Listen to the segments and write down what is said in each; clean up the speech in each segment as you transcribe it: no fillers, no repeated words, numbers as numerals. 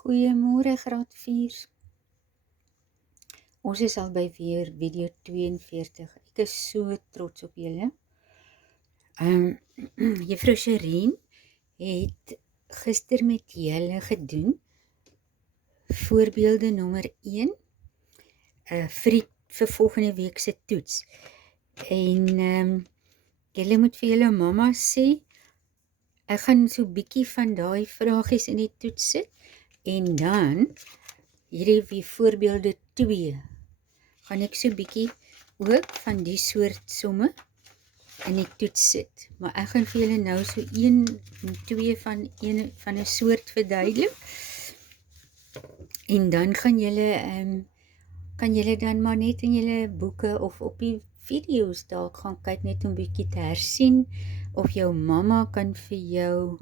Goeiemôre graad 4. Ons is al by weer video 42. Ek is so trots op julle. Juffrou Sherien het gister met julle gedoen voorbeelde nommer 1 vir volgende week se toets. En julle moet vir julle mamma sê, ek gaan so bietjie van daai vragies in die toets sit en dan hierdie voorbeelde 2 gaan ek so bietjie ook van die soort somme in die toets sit. Maar ek gaan vir julle nou so 1 en 2 van 'n soort verduidelik. En dan kan julle dan maar net in julle boeke of op die video's dalk gaan kyk net om bietjie te hersien of jou mamma kan vir jou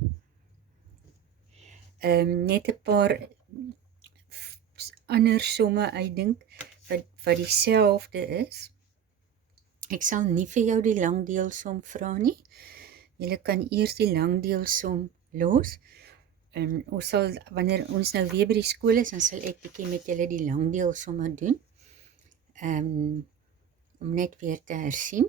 net 'n paar ander somme uitdink wat dieselfde is. Ek sal nie vir jou die langdeelsom vra nie. Julle kan eers die langdeelsom los. Ons sal, wanneer ons nou weer by die skool is, dan sal ek bietjie met julle die langdeelsomme doen. Om net weer te hersien.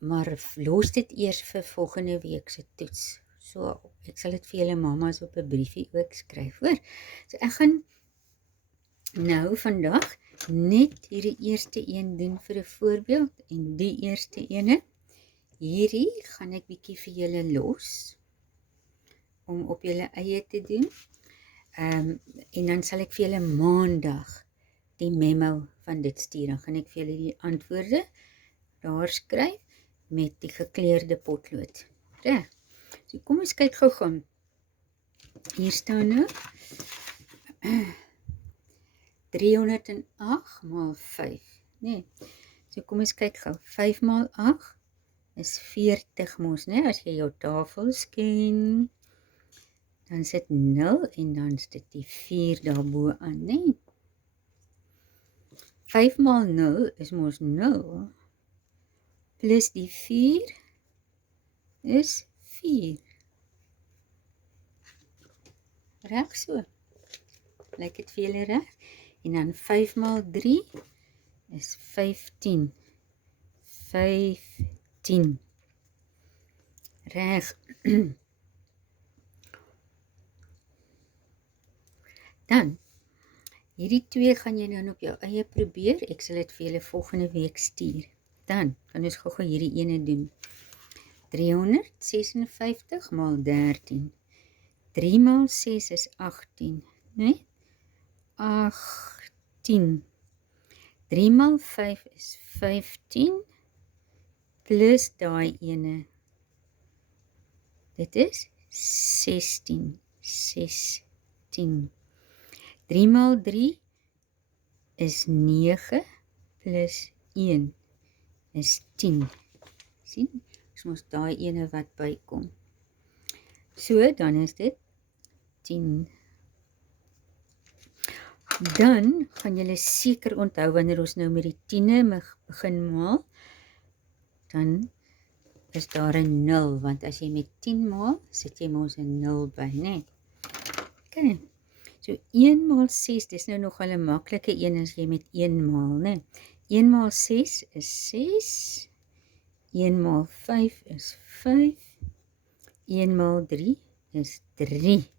Maar los dit eers vir volgende week se toets. So, ek sal dit vir julle mamas op 'n briefie ook skryf, hoor. So, ek gaan nou vandag net hierdie eerste een doen vir 'n voorbeeld en die eerste ene. Hierdie gaan ek bietjie vir julle los om op julle eie te doen. En dan sal ek vir julle maandag die memo van dit stuur. Dan gaan ek vir julle die antwoorde daar skryf met die gekleurde potlood. Reg. So kom ons kyk gou-gou. Hier staan nou 308 maal 5, nee. So kom ons kyk gou, 5 maal 8 is 40 mos, nee, as jy jou tafels ken, dan sit 0 en dan sit die 4 daarbo aan, nee. 5 maal 0 is mos 0, plus die 4 is 4. Reg so, lyk dit vir julle reg? En dan 5 maal 3 is 15. 15. Reg. Dan, hierdie 2 gaan jy dan op jou eie probeer. Ek sal dit vir julle volgende week stuur. Dan kan ons gou hierdie ene doen. 356 maal 13. 3 maal 6 is 18, né? 18. 3 maal 5 is 15, plus daai ene. Dit is 16. 16. 3 maal 3 is 9, plus 1 is 10. Sien? Dis mos daai ene wat bykom. So, dan is dit 10. Dan gaan julle seker onthou wanneer ons nou met die 10e begin maal, dan is daar 'n 0, want as jy met 10 maal, sit jy mos 'n 0 by, né? Okay. So 1 maal 6, dis nou nogal 'n maklike een as jy met 1 maal, né? 1 maal 6 is 6. 1 maal 5 is 5. 1 maal 3 is 3.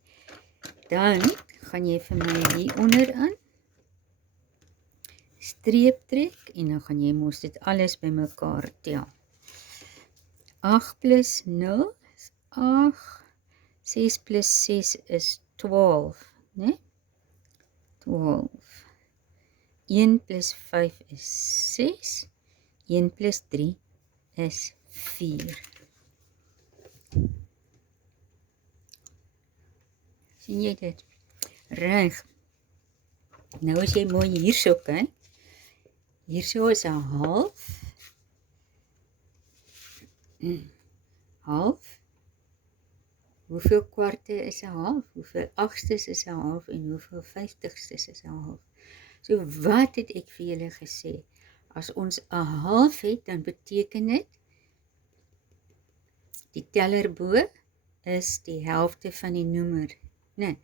Dan gaan jy vir my hier onderaan streep trek en dan gaan jy mos dit alles bymekaar tel. 8 plus 0 is 8. 6 plus 6 is 12, né? 12. 1 plus 5 is 6. 1 plus 3 is 4. Sien jy dit? Reg. Nou as jy mooi hierso kyk. Hierso is 'n half. Half. Hoeveel kwarte is 'n half? Hoeveel agstes is 'n half? En hoeveel 50stes is 'n half? So wat het ek vir julle gesê? As ons 'n half het, dan beteken dit die teller bo is die helfte van die noemer, né?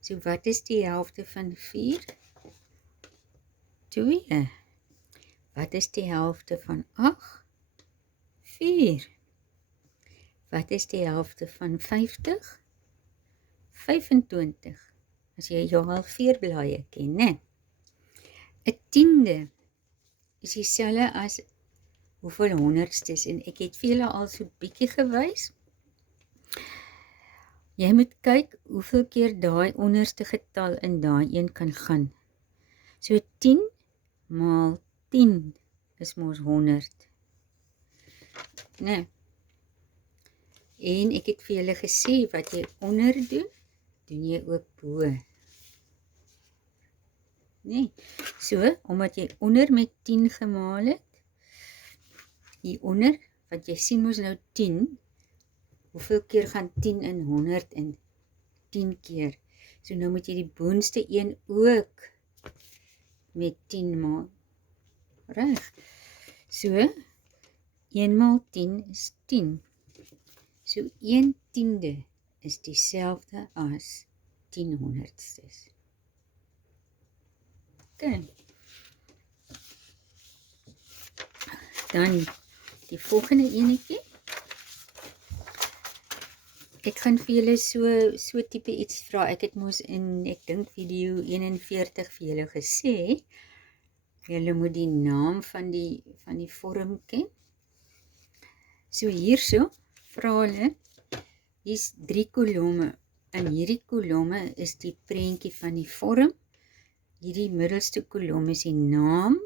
So wat is die helfte van 4? 2. Wat is die helfte van 8? 4. Wat is die helfte van 50? 25. As jy jou halfveerblaaie ken, né? 'n tiende is dieselfde as hoeveel honderdstes, en ek het vir julle al so bietjie gewys. Jy moet kyk hoeveel keer daai onderste getal in daai een kan gaan. So 10 maal 10 is mos 100. Nee. En ek het vir julle gesê, wat jy onder doen, doen jy ook bo. Nee. So, omdat jy onder met 10 gemaal het, hieronder, want jy sien mos nou 10, hoeveel keer gaan 10 in 100 en 10 keer. So nou moet jy die boonste een ook met 10 maal. Reg. So, 1 maal 10 is 10. So 1/10 is dieselfde as 10 honderdstes. Okay. Dan die volgende enetjie. Ek gaan vir julle so tipe iets vra. Ek het mos in, ek dink video 41 vir julle gesê, julle moet die naam van die vorm ken. So hierso vra hulle, hier's 3 kolomme. In hierdie kolomme is die prentjie van die vorm. Hierdie middelste kolom is die naam,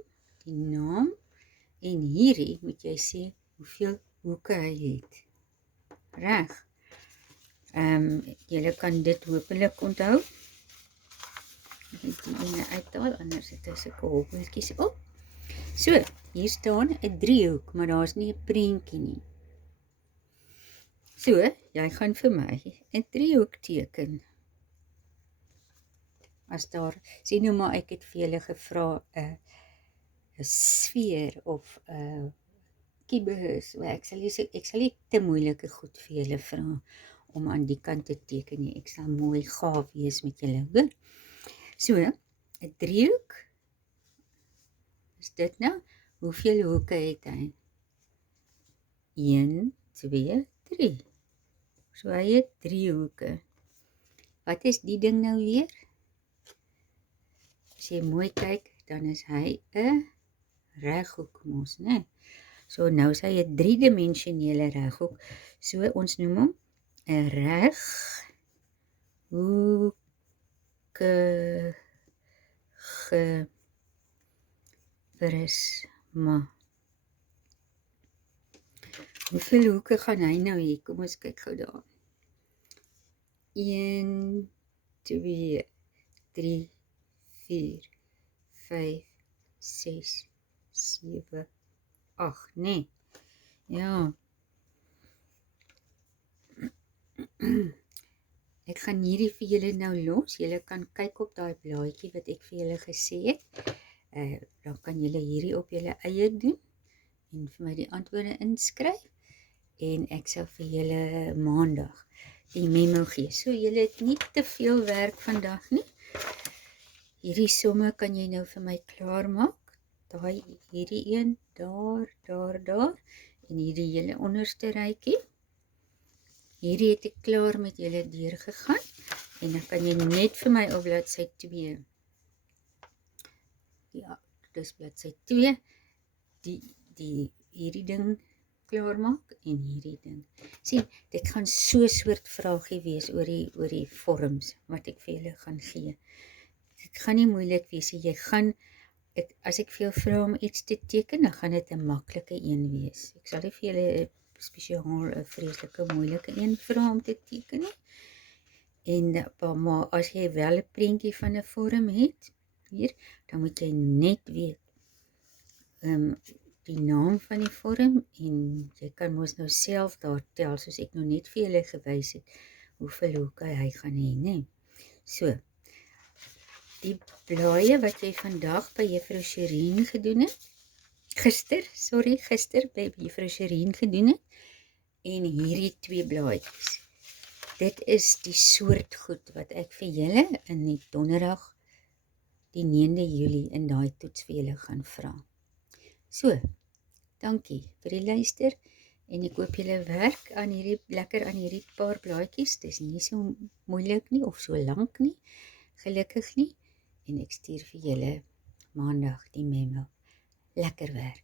en hierdie moet jy sê hoeveel hoeke hy het. Reg. Julle kan dit hopelik onthou. Ek het die ene uithaal, anders het hy sulke hobbeltjies op. So, hier staan 'n driehoek, maar daar's nie 'n prentjie nie. So, jy gaan vir my 'n driehoek teken. As daar, sê nou maar ek het vir julle gevra 'n sfeer of 'n kubus, ek sal nie te moeilike goed vir julle vra om aan die kant te teken nie. Ek sal mooi gaaf wees met julle, hoor. So, 'n driehoek, is dit nou, hoeveel hoeke het hy? 1, 2, 3. So hy het 3 hoeke. Wat is die ding nou weer? As jy mooi kyk, dan is hy 'n reghoek mos, né? So nou is hy 'n 3-dimensionele reghoek. So ons noem hom 'n reghoekige prisma. Hoeveel hoeke gaan hy nou hê? Kom ons kyk gou daar. 1, 2, 3, 4, 5, 6, 7, 8, nee. Ja. Ek gaan hierdie vir julle nou los. Julle kan kyk op daai blaadjie wat ek vir julle gesê het. Dan kan julle hierdie op julle eie doen en vir my die antwoorde inskryf. En ek sal vir julle maandag die memo gee. So julle het nie te veel werk vandag nie. Hierdie somme kan jy nou vir my klaar maak. Hierdie een, daar, en hierdie hele onderste rytjie. Hierdie het ek klaar met julle deurgegaan, en dan kan jy net vir my op bladsy 2. Ja, dis bladsy 2, hierdie ding klaar maak, en hierdie ding. Sien, dit gaan so soort vraagie wees oor die vorms, wat ek vir julle gaan gee. Dit gaan nie moeilik wees, jy gaan, as ek vir jou vra om iets te teken, dan gaan dit 'n maklike een wees. Ek sal nie vir julle spesiaal 'n vreeslike moeilike een vra om te teken nie. En maar as jy wel 'n prentjie van 'n vorm het, hier, dan moet jy net weet die naam van die vorm, en jy kan mos nou self daar tel, soos ek nou net vir julle gewys het, hoeveel hoeke hy gaan hê, né? So, die blaaie wat jy vandag by Juffrou Sherien gedoen het, gister by Juffrou Sherien gedoen het, en hierdie 2 blaadjies. dit is die soort goed wat ek vir julle in die donderdag, die 9de Julie in daai toets vir julle gaan vra. So, dankie vir die luister en ek hoop julle werk lekker aan hierdie paar blaadjies. Dis nie so moeilik nie of so lank nie, gelukkig nie. En ek stuur vir julle maandag die memo. Lekker werk.